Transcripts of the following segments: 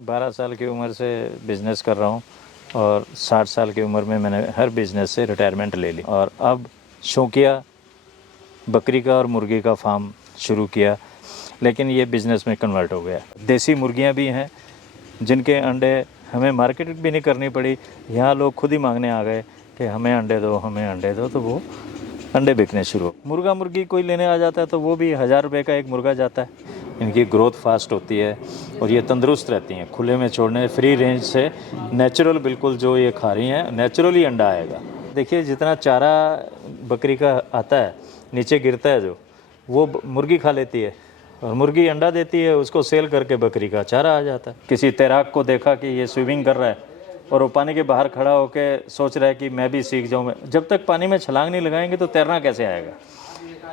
12 साल की उम्र से बिज़नेस कर रहा हूँ और 60 साल की उम्र में मैंने हर बिज़नेस से रिटायरमेंट ले ली और अब शौकिया बकरी का और मुर्गी का फार्म शुरू किया, लेकिन ये बिज़नेस में कन्वर्ट हो गया। देसी मुर्गियाँ भी हैं जिनके अंडे हमें मार्केट भी नहीं करनी पड़ी, यहाँ लोग खुद ही मांगने आ गए कि हमें अंडे दो, हमें अंडे दो, तो वो अंडे बिकने शुरू। मुर्गा मुर्गी कोई लेने आ जाता है तो वो भी 1000 रुपये का एक मुर्गा जाता है। इनकी ग्रोथ फास्ट होती है और ये तंदुरुस्त रहती हैं। खुले में छोड़ने, फ्री रेंज से नेचुरल बिल्कुल जो ये खा रही हैं, नेचुरली अंडा आएगा। देखिए जितना चारा बकरी का आता है नीचे गिरता है जो, वो मुर्गी खा लेती है और मुर्गी अंडा देती है, उसको सेल करके बकरी का चारा आ जाता है। किसी तैराक को देखा कि ये स्विमिंग कर रहा है और वो पानी के बाहर खड़ा होकर सोच रहा है कि मैं भी सीख जाऊँ। जब तक पानी में छलांग नहीं लगाएंगे तो तैरना कैसे आएगा?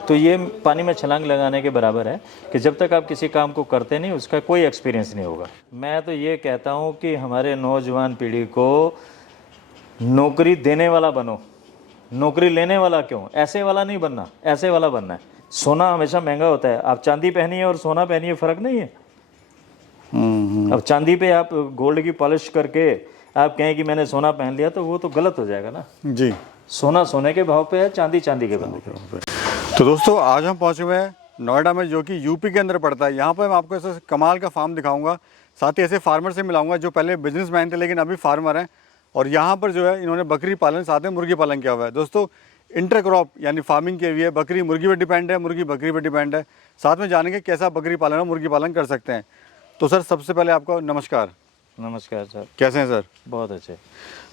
तो ये पानी में छलांग लगाने के बराबर है कि जब तक आप किसी काम को करते नहीं उसका कोई एक्सपीरियंस नहीं होगा। मैं तो ये कहता हूँ कि हमारे नौजवान पीढ़ी को नौकरी देने वाला बनो, नौकरी लेने वाला क्यों? ऐसे वाला नहीं बनना, ऐसे वाला बनना है। सोना हमेशा महंगा होता है, आप चांदी पहनिए और सोना पहनिए, फ़र्क नहीं है। अब चांदी पे आप गोल्ड की पॉलिश करके आप कहें कि मैंने सोना पहन लिया तो वो तो गलत हो जाएगा ना जी। सोना सोने के भाव पे है, चांदी चांदी के भाव पे। तो दोस्तों आज हम पहुंचे हुए हैं नोएडा में, जो कि यूपी के अंदर पड़ता है। यहाँ पर मैं आपको ऐसे कमाल का फार्म दिखाऊंगा, साथ ही ऐसे फार्मर से मिलाऊंगा जो पहले बिजनेसमैन थे लेकिन अभी फार्मर हैं। और यहाँ पर जो है इन्होंने बकरी पालन साथ में मुर्गी पालन किया हुआ है। दोस्तों इंटरक्रॉप यानी फार्मिंग के लिए बकरी मुर्गी पर डिपेंड है, मुर्गी बकरी पर डिपेंड है। साथ में जानेंगे कैसा बकरी पालन और मुर्गी पालन कर सकते हैं। तो सर सबसे पहले आपका नमस्कार। नमस्कार सर। कैसे हैं सर? बहुत अच्छे।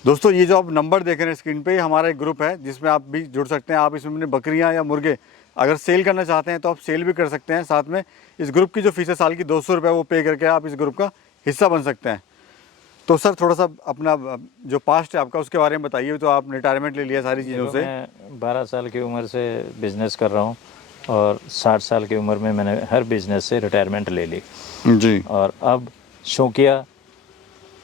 दोस्तों ये जो आप नंबर देख रहे हैं स्क्रीन पे, हमारा एक ग्रुप है जिसमें आप भी जुड़ सकते हैं। आप इसमें अपनी बकरियां या मुर्गे अगर सेल करना चाहते हैं तो आप सेल भी कर सकते हैं। साथ में इस ग्रुप की जो फीस है साल की 200 रुपये, वो पे करके आप इस ग्रुप का हिस्सा बन सकते हैं। तो सर थोड़ा सा अपना जो पास्ट है आपका उसके बारे में बताइए। तो आप रिटायरमेंट ले लिया सारी चीज़ों से। मैं 12 साल की उम्र से बिज़नेस कर रहा हूँ और 60 साल की उम्र में मैंने हर बिज़नेस से रिटायरमेंट ले ली जी। और अब शौकिया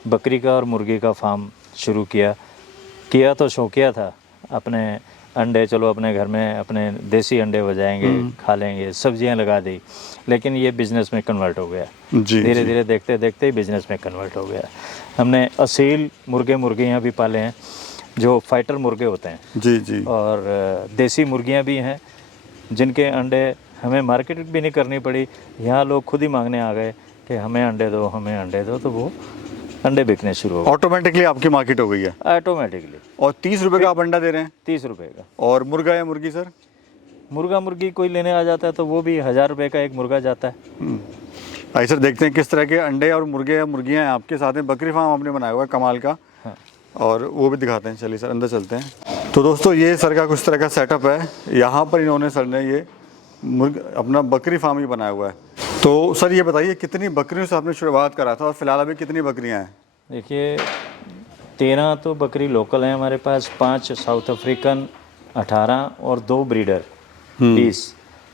बकरी का और मुर्गी का फार्म शुरू किया तो शौकिया था। अपने अंडे चलो अपने घर में अपने देसी अंडे बजाएंगे, खा लेंगे, सब्जियां लगा दी, लेकिन ये बिज़नेस में कन्वर्ट हो गया। धीरे धीरे देखते देखते ही बिज़नेस में कन्वर्ट हो गया। हमने असील मुर्गियाँ भी पाले हैं जो फाइटर मुर्गे होते हैं। जी जी। और देसी मुर्गियाँ भी हैं जिनके अंडे हमें मार्केट भी नहीं करनी पड़ी, यहाँ लोग खुद ही मांगने आ गए कि हमें अंडे दो, हमें अंडे दो, तो वो अंडे बिकने शुरू हो गए। ऑटोमेटिकली आपकी मार्केट हो गई है ऑटोमेटिकली। और 30 रुपये का आप अंडा दे रहे हैं? 30 रुपये का। और मुर्गा या मुर्गी सर? मुर्गा मुर्गी कोई लेने आ जाता है तो वो भी 1000 रुपये का एक मुर्गा जाता है। आइए सर देखते हैं किस तरह के अंडे और मुर्गे या मुर्गियाँ हैं आपके। साथ में बकरी फार्म आपने बनाया हुआ है कमाल का। हाँ। और वो भी दिखाते हैं। चलिए सर अंदर चलते हैं। तो दोस्तों ये सर का कुछ तरह का सेटअप है। यहाँ पर इन्होंने सर ने ये अपना बकरी फार्म ही बनाया हुआ है। तो सर ये बताइए कितनी बकरियों से आपने शुरुआत करा था और फिलहाल अभी कितनी बकरियाँ हैं? देखिए 13 तो बकरी लोकल हैं हमारे पास, 5 साउथ अफ्रीकन, 18 और 2 ब्रीडर 20,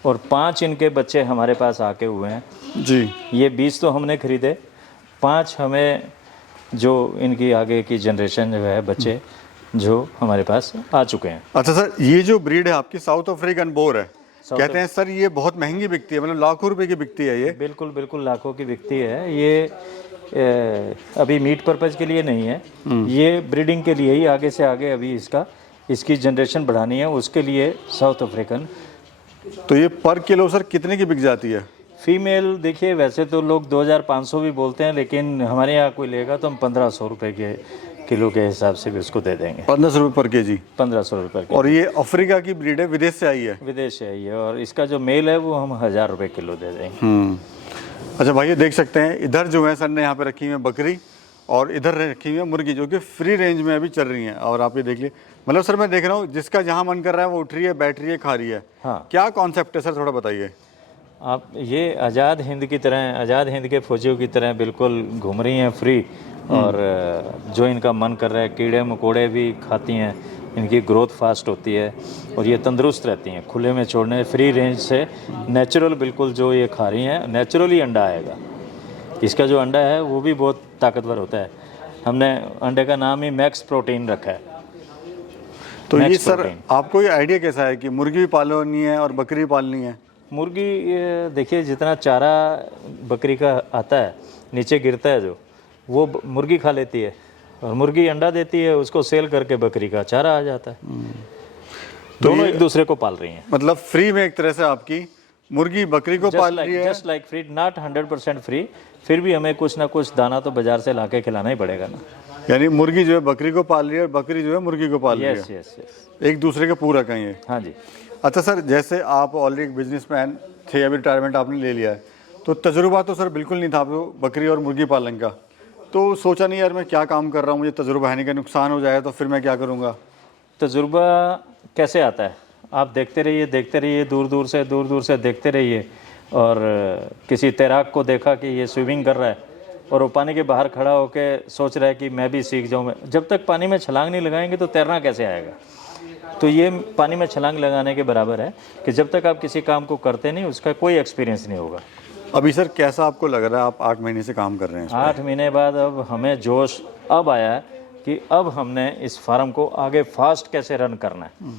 और 5 इनके बच्चे हमारे पास आके हुए हैं जी। ये 20 तो हमने खरीदे, 5 हमें जो इनकी आगे की जनरेशन जो है बच्चे जो हमारे पास आ चुके हैं। अच्छा सर ये जो ब्रीड है आपकी साउथ अफ्रीकन बोर है, कहते हैं सर ये बहुत महंगी बिकती है, मतलब लाखों रुपए की बिकती है ये? बिल्कुल बिल्कुल लाखों की बिकती है ये। अभी मीट पर्पज़ के लिए नहीं है, ये ब्रीडिंग के लिए ही आगे से आगे अभी इसकी जनरेशन बढ़ानी है, उसके लिए साउथ अफ्रीकन। तो ये पर किलो सर कितने की बिक जाती है? फीमेल देखिए वैसे तो लोग 2500 भी बोलते हैं, लेकिन हमारे यहाँ कोई लेगा तो हम 1500 रुपये के किलो के हिसाब से भी उसको दे देंगे। 1500 रुपये पर केजी? 1500 रुपये। और ये अफ्रीका की ब्रीड है, विदेश से आई है? विदेश से आई है, और इसका जो मेल है वो हम 1000 रुपये किलो दे देंगे। अच्छा भाई ये देख सकते हैं इधर जो है सर ने यहाँ पे रखी हुई है बकरी और इधर रखी हुई है मुर्गी, जो कि फ्री रेंज में अभी चल रही हैं। और आप ये देख लीजिए, मतलब सर मैं देख रहा हूँ जिसका जहाँ मन कर रहा है वो उठ रही है, बैठ रही है, खा रही है। हाँ। क्या कॉन्सेप्ट है सर, थोड़ा बताइए। आप ये आज़ाद हिंद की तरह, आज़ाद हिंद के फौजियों की तरह बिल्कुल घूम रही हैं फ्री, और जो इनका मन कर रहा है कीड़े मकोड़े भी खाती हैं, इनकी ग्रोथ फास्ट होती है और ये तंदुरुस्त रहती हैं। खुले में छोड़ने, फ्री रेंज से नेचुरल बिल्कुल जो ये खा रही हैं, नेचुरली अंडा आएगा। इसका जो अंडा है वो भी बहुत ताकतवर होता है। हमने अंडे का नाम ही मैक्स प्रोटीन रखा है। तो ये सर आपको ये आइडिया कैसा है कि मुर्गी भी पालनी है और बकरी पालनी है? मुर्गी देखिए जितना चारा बकरी का आता है नीचे गिरता है जो, वो मुर्गी खा लेती है और मुर्गी अंडा देती है, उसको सेल करके बकरी का चारा आ जाता है। दोनों एक दूसरे को पाल रही हैं। मतलब फ्री में एक तरह से आपकी मुर्गी बकरी को पाल रही है। Just like free, not 100% free, फिर भी हमें कुछ ना कुछ दाना तो बाजार से लाके खिलाना ही पड़ेगा ना। यानी मुर्गी जो है बकरी को पाल रही है और बकरी जो है मुर्गी को पाल रही है। यस यस यस, एक दूसरे के पूरक हैं ये। हाँ जी। अच्छा सर, जैसे आप ऑलरेडी बिजनेसमैन थे, अभी रिटायरमेंट आपने ले लिया है, तो तजुर्बा तो सर बिल्कुल नहीं था आपको बकरी और मुर्गी पालन का, तो सोचा नहीं यार मैं क्या काम कर रहा हूँ, मुझे तजुर्बा है नहीं, का नुकसान हो जाएगा तो फिर मैं क्या करूँगा? तजुर्बा कैसे आता है? आप देखते रहिए, दूर दूर से देखते रहिए। और किसी तैराक को देखा कि ये स्विमिंग कर रहा है और वो पानी के बाहर खड़ा होकर सोच रहा है कि मैं भी सीख जाऊँ। जब तक पानी में छलांग नहीं लगाएंगे तो तैरना कैसे आएगा? तो ये पानी में छलांग लगाने के बराबर है कि जब तक आप किसी काम को करते नहीं, उसका कोई एक्सपीरियंस नहीं होगा। अभी सर कैसा आपको लग रहा है, आप 8 महीने से काम कर रहे हैं? 8 महीने बाद अब हमें जोश अब आया है कि अब हमने इस फार्म को आगे फास्ट कैसे रन करना है।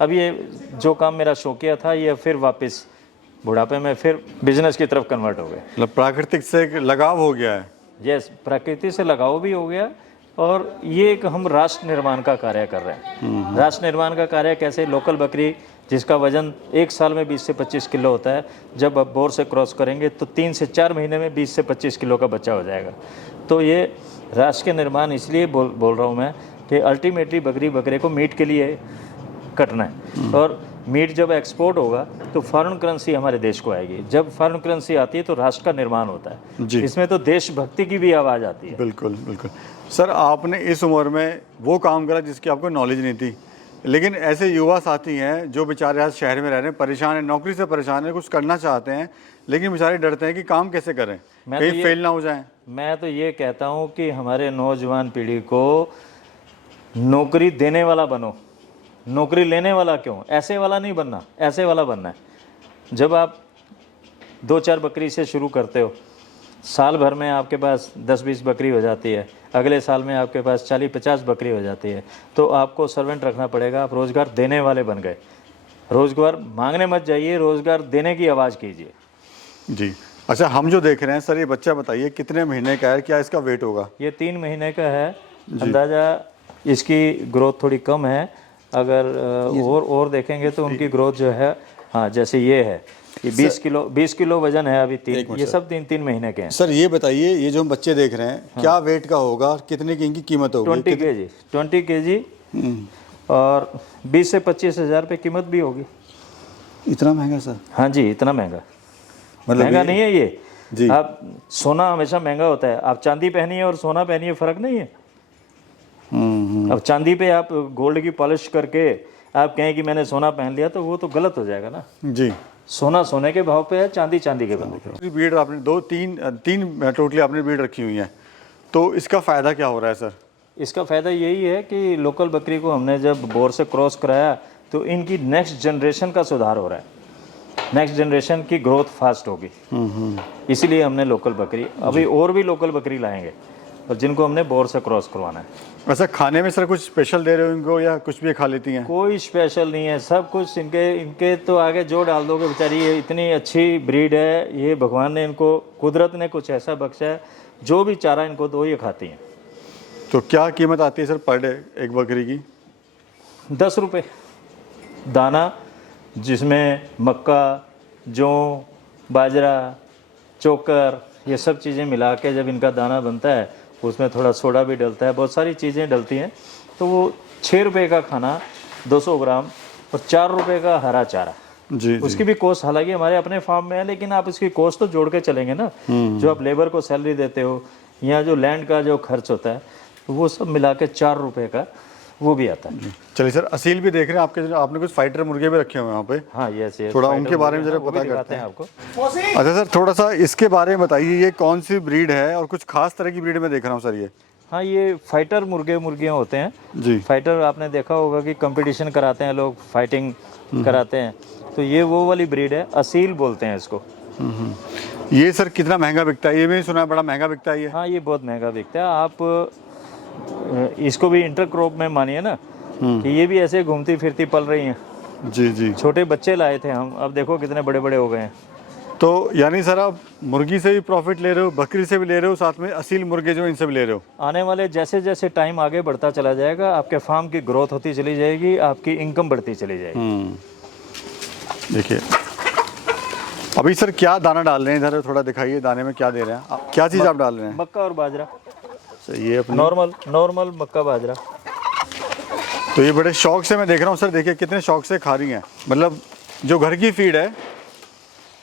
अब ये जो काम मेरा शौकिया था, ये फिर वापस बुढ़ापे में फिर बिजनेस की तरफ कन्वर्ट हो गए। मतलब प्राकृतिक से एक लगाव हो गया है। यस, प्रकृति से लगाव भी हो गया और ये एक हम राष्ट्र निर्माण का कार्य कर रहे हैं। राष्ट्र निर्माण का कार्य कैसे? लोकल बकरी जिसका वजन एक साल में 20 से 25 किलो होता है, जब आप बोर से क्रॉस करेंगे तो 3 से 4 महीने में 20 से 25 किलो का बच्चा हो जाएगा। तो ये राष्ट्र के निर्माण इसलिए बोल रहा हूँ मैं कि अल्टीमेटली बकरे को मीट के लिए कटना है, और मीट जब एक्सपोर्ट होगा तो फॉरेन करेंसी हमारे देश को आएगी। जब फॉरेन करेंसी आती है तो राष्ट्र का निर्माण होता है जी। इसमें तो देशभक्ति की भी आवाज़ आती है। बिल्कुल बिल्कुल। सर आपने इस उम्र में वो काम करा जिसकी आपको नॉलेज नहीं थी, लेकिन ऐसे युवा साथी हैं जो बेचारे आज शहर में रह रहे हैं, परेशान हैं, नौकरी से परेशान हैं, कुछ करना चाहते हैं लेकिन बेचारे डरते हैं कि काम कैसे करें, कहीं फेल ना हो जाएं। मैं तो ये कहता हूँ कि हमारे नौजवान पीढ़ी को नौकरी देने वाला बनो, नौकरी लेने वाला क्यों? ऐसे वाला नहीं बनना, ऐसे वाला बनना है। जब आप 2-4 बकरी से शुरू करते हो, साल भर में आपके पास 10-20 बकरी हो जाती है, अगले साल में आपके पास 40-50 बकरी हो जाती है, तो आपको सर्वेंट रखना पड़ेगा। आप रोज़गार देने वाले बन गए। रोज़गार मांगने मत जाइए, रोज़गार देने की आवाज़ कीजिए। जी। अच्छा, हम जो देख रहे हैं सर, ये बच्चा बताइए कितने महीने का है, क्या इसका वेट होगा? ये 3 महीने का है। अंदाज़ा इसकी ग्रोथ थोड़ी कम है, अगर और देखेंगे तो उनकी ग्रोथ जो है, हाँ जैसे ये है, ये 20 किलो वजन है अभी। ये सब 3 महीने के हैं। सर ये बताइए, ये जो हम बच्चे देख रहे हैं, हाँ, क्या वेट का होगा, कितने की इनकी कीमत होगी? 20 केजी और 20 से 25 हज़ार रुपये कीमत भी होगी। इतना महंगा सर? हाँ जी, इतना महंगा। मतलब महंगा नहीं है ये जी। आप सोना हमेशा महंगा होता है, आप चांदी पहनिए और सोना पहनिए, फ़र्क नहीं है। अब चांदी पे आप गोल्ड की पॉलिश करके आप कहें कि मैंने सोना पहन लिया, तो वो तो गलत हो जाएगा ना जी। सोना सोने के भाव पे है, चांदी चांदी के भाव पे। ब्रीड आपने तीन टोटली आपने ब्रीड रखी हुई है, तो इसका फ़ायदा क्या हो रहा है सर? इसका फ़ायदा यही है कि लोकल बकरी को हमने जब बोर से क्रॉस कराया तो इनकी नेक्स्ट जनरेशन का सुधार हो रहा है, नेक्स्ट जनरेशन की ग्रोथ फास्ट होगी। इसीलिए हमने लोकल बकरी, अभी और भी लोकल बकरी लाएंगे और जिनको हमने बोर से क्रॉस करवाना है। वैसे खाने में सर कुछ स्पेशल दे रहे हो इनको, या कुछ भी खा लेती हैं? कोई स्पेशल नहीं है, सब कुछ इनके तो आगे जो डाल दोगे बेचारी। ये इतनी अच्छी ब्रीड है, ये भगवान ने इनको, कुदरत ने कुछ ऐसा बख्शा है, जो भी चारा इनको दो ये खाती हैं। तो क्या कीमत आती है सर पर डे एक बकरी की? 10 रुपये दाना, जिसमें मक्का, जौ, बाजरा, चोकर, ये सब चीज़ें मिला के जब इनका दाना बनता है, उसमें थोड़ा सोडा भी डलता है, बहुत सारी चीज़ें डलती हैं, तो वो 6 रुपये का खाना 200 ग्राम और 4 रुपये का हरा चारा जी। उसकी भी कॉस्ट हालांकि हमारे अपने फार्म में है, लेकिन आप उसकी कॉस्ट तो जोड़ के चलेंगे ना। जो आप लेबर को सैलरी देते हो या जो लैंड का जो खर्च होता है, तो वो सब मिला के 4 रुपये का वो भी आता है। चलिए सर, असील भी देख रहे हैं आपके, आपने कुछ फाइटर मुर्गे भी रखे हुए हैं वहाँ पे। हाँ यस, थोड़ा उनके बारे में जरा पता करते हैं आपको। अच्छा सर, थोड़ा सा इसके बारे में बताइए, ये कौन सी ब्रीड है और कुछ खास तरह की ब्रीड में देख रहा हूँ सर ये? हाँ, ये फाइटर मुर्गियाँ होते हैं जी। फाइटर आपने देखा होगा कि कंपटीशन कराते हैं लोग, फाइटिंग कराते हैं, तो ये वो वाली ब्रीड है, असील बोलते हैं इसको। ये सर कितना महंगा बिकता है? ये मैंने सुना है बड़ा महंगा बिकता है ये। हाँ, ये बहुत महंगा बिकता है। आप इसको भी इंटरक्रॉप में मानिए ना, कि ये भी ऐसे घूमती फिरती पल रही हैं। जी जी। छोटे बच्चे लाए थे हम, अब देखो कितने बड़े बड़े हो गए हैं। तो यानी सर आप मुर्गी से भी प्रॉफिट ले रहे हो, बकरी से भी ले रहे हो, साथ में असील मुर्गे जो इनसे भी ले रहे हो। आने वाले जैसे जैसे टाइम आगे बढ़ता चला जाएगा, आपके फार्म की ग्रोथ होती चली जाएगी, आपकी इनकम बढ़ती चली जाएगी। देखिए अभी सर क्या दाना डाल रहे हैं, इधर थोड़ा दिखाइए, दाने में क्या दे रहे हैं, क्या चीज़ आप डाल रहे हैं? मक्का और बाजरा। सर ये अपनी नॉर्मल मक्का बाजरा। तो ये बड़े शौक से मैं देख रहा हूँ सर, देखिए कितने शौक से खा रही हैं, मतलब जो घर की फीड है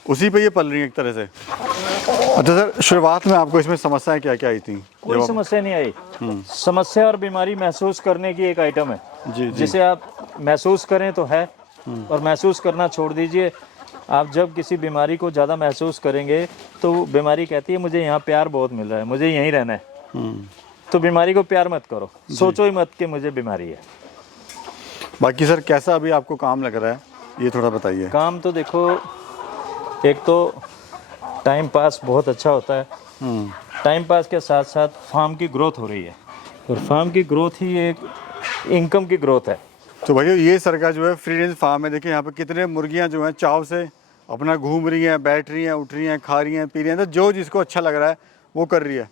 उसी पे ये पल रही है एक तरह से। अच्छा सर, शुरुआत में आपको इसमें समस्याएं क्या क्या आई थी? कोई समस्या नहीं आई। समस्या और बीमारी महसूस करने की एक आइटम है जी जी। जिसे आप महसूस करें तो है, और महसूस करना छोड़ दीजिए। आप जब किसी बीमारी को ज़्यादा महसूस करेंगे तो बीमारी कहती है मुझे यहाँ प्यार बहुत मिल रहा है, मुझे यहीं रहना है। तो बीमारी को प्यार मत करो, सोचो ही मत कि मुझे बीमारी है। बाकी सर कैसा अभी आपको काम लग रहा है, ये थोड़ा बताइए। काम तो देखो, एक तो टाइम पास बहुत अच्छा होता है, टाइम पास के साथ साथ फार्म की ग्रोथ हो रही है, और फार्म की ग्रोथ ही एक इनकम की ग्रोथ है। तो भैया ये सर का जो है फ्री रेंज फार्म है, देखिए यहाँ पे कितने मुर्गियाँ जो हैं चाव से अपना घूम रही हैं, बैठ रही हैं, उठ रही हैं, खा रही हैं, पी रही हैं, तो जो जिसको अच्छा लग रहा है वो कर रही है।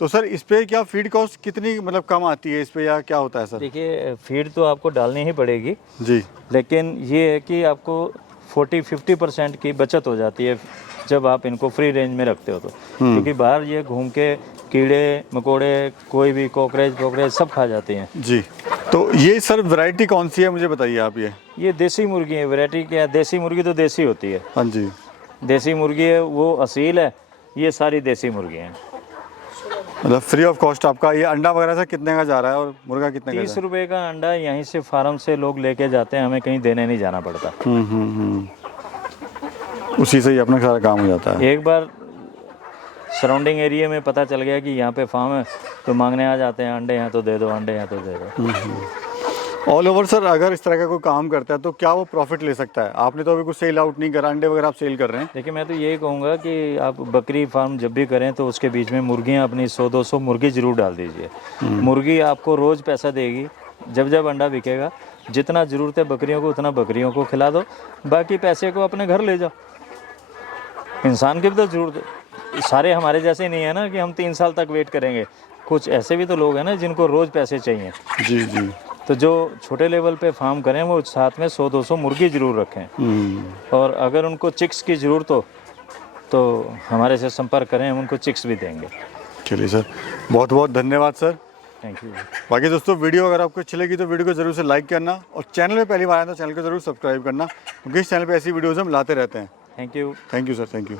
तो सर इस पे क्या फीड कॉस्ट कितनी मतलब कम आती है इस पे, या क्या होता है सर? देखिए फीड तो आपको डालनी ही पड़ेगी जी। लेकिन ये है कि आपको 40-50% की बचत हो जाती है जब आप इनको फ्री रेंज में रखते हो तो, क्योंकि बाहर ये घूम के कीड़े मकोड़े, कोई भी कॉकरेच सब खा जाते हैं। जी। तो ये सर वैरायटी कौन सी है मुझे बताइए आप? ये देसी मुर्गी है। वैरायटी क्या है? देसी मुर्गी तो देसी होती है। हाँ जी। देसी मुर्गी है वो असील है, ये सारी देसी मुर्गी हैं। मतलब फ्री ऑफ कॉस्ट आपका ये अंडा वगैरह से कितने का जा रहा है और मुर्गा कितने का? 30 रुपए का अंडा यहीं से फार्म से लोग लेके जाते हैं, हमें कहीं देने नहीं जाना पड़ता। उसी से ही अपना सारा काम हो जाता है। एक बार सराउंडिंग एरिया में पता चल गया कि यहाँ पे फार्म है तो मांगने आ जाते हैं, अंडे हैं तो दे दो, अंडे हैं तो दे दो। ऑल ओवर सर अगर इस तरह का कोई काम करता है तो क्या वो प्रॉफिट ले सकता है? आपने तो अभी कुछ सेल आउट नहीं करा, अंडे वगैरह आप सेल कर रहे हैं। देखिए मैं तो यही कहूँगा कि आप बकरी फार्म जब भी करें तो उसके बीच में मुर्गियाँ अपनी 100-200 मुर्गी जरूर डाल दीजिए। मुर्गी आपको रोज़ पैसा देगी, जब जब अंडा बिकेगा जितना ज़रूरत है बकरियों को उतना बकरियों को खिला दो, बाकी पैसे को अपने घर ले जाओ। इंसान की भी तो जरूरत है, सारे हमारे जैसे नहीं है ना कि हम 3 साल तक वेट करेंगे। कुछ ऐसे भी तो लोग हैं ना जिनको रोज़ पैसे चाहिए। जी जी। तो जो छोटे लेवल पे फार्म करें वो साथ में 100-200 मुर्गी ज़रूर रखें, और अगर उनको चिक्स की ज़रूरत हो तो हमारे से संपर्क करें, हम उनको चिक्स भी देंगे। चलिए सर, बहुत बहुत धन्यवाद सर। Thank you. बाकी दोस्तों वीडियो अगर आपको अच्छी लगी तो वीडियो को ज़रूर से लाइक करना, और चैनल में पहली बार आए तो चैनल को ज़रूर सब्सक्राइब करना, क्योंकि इस चैनल पे ऐसी वीडियोज़ हम लाते रहते हैं। Thank you. Thank you sir, thank you.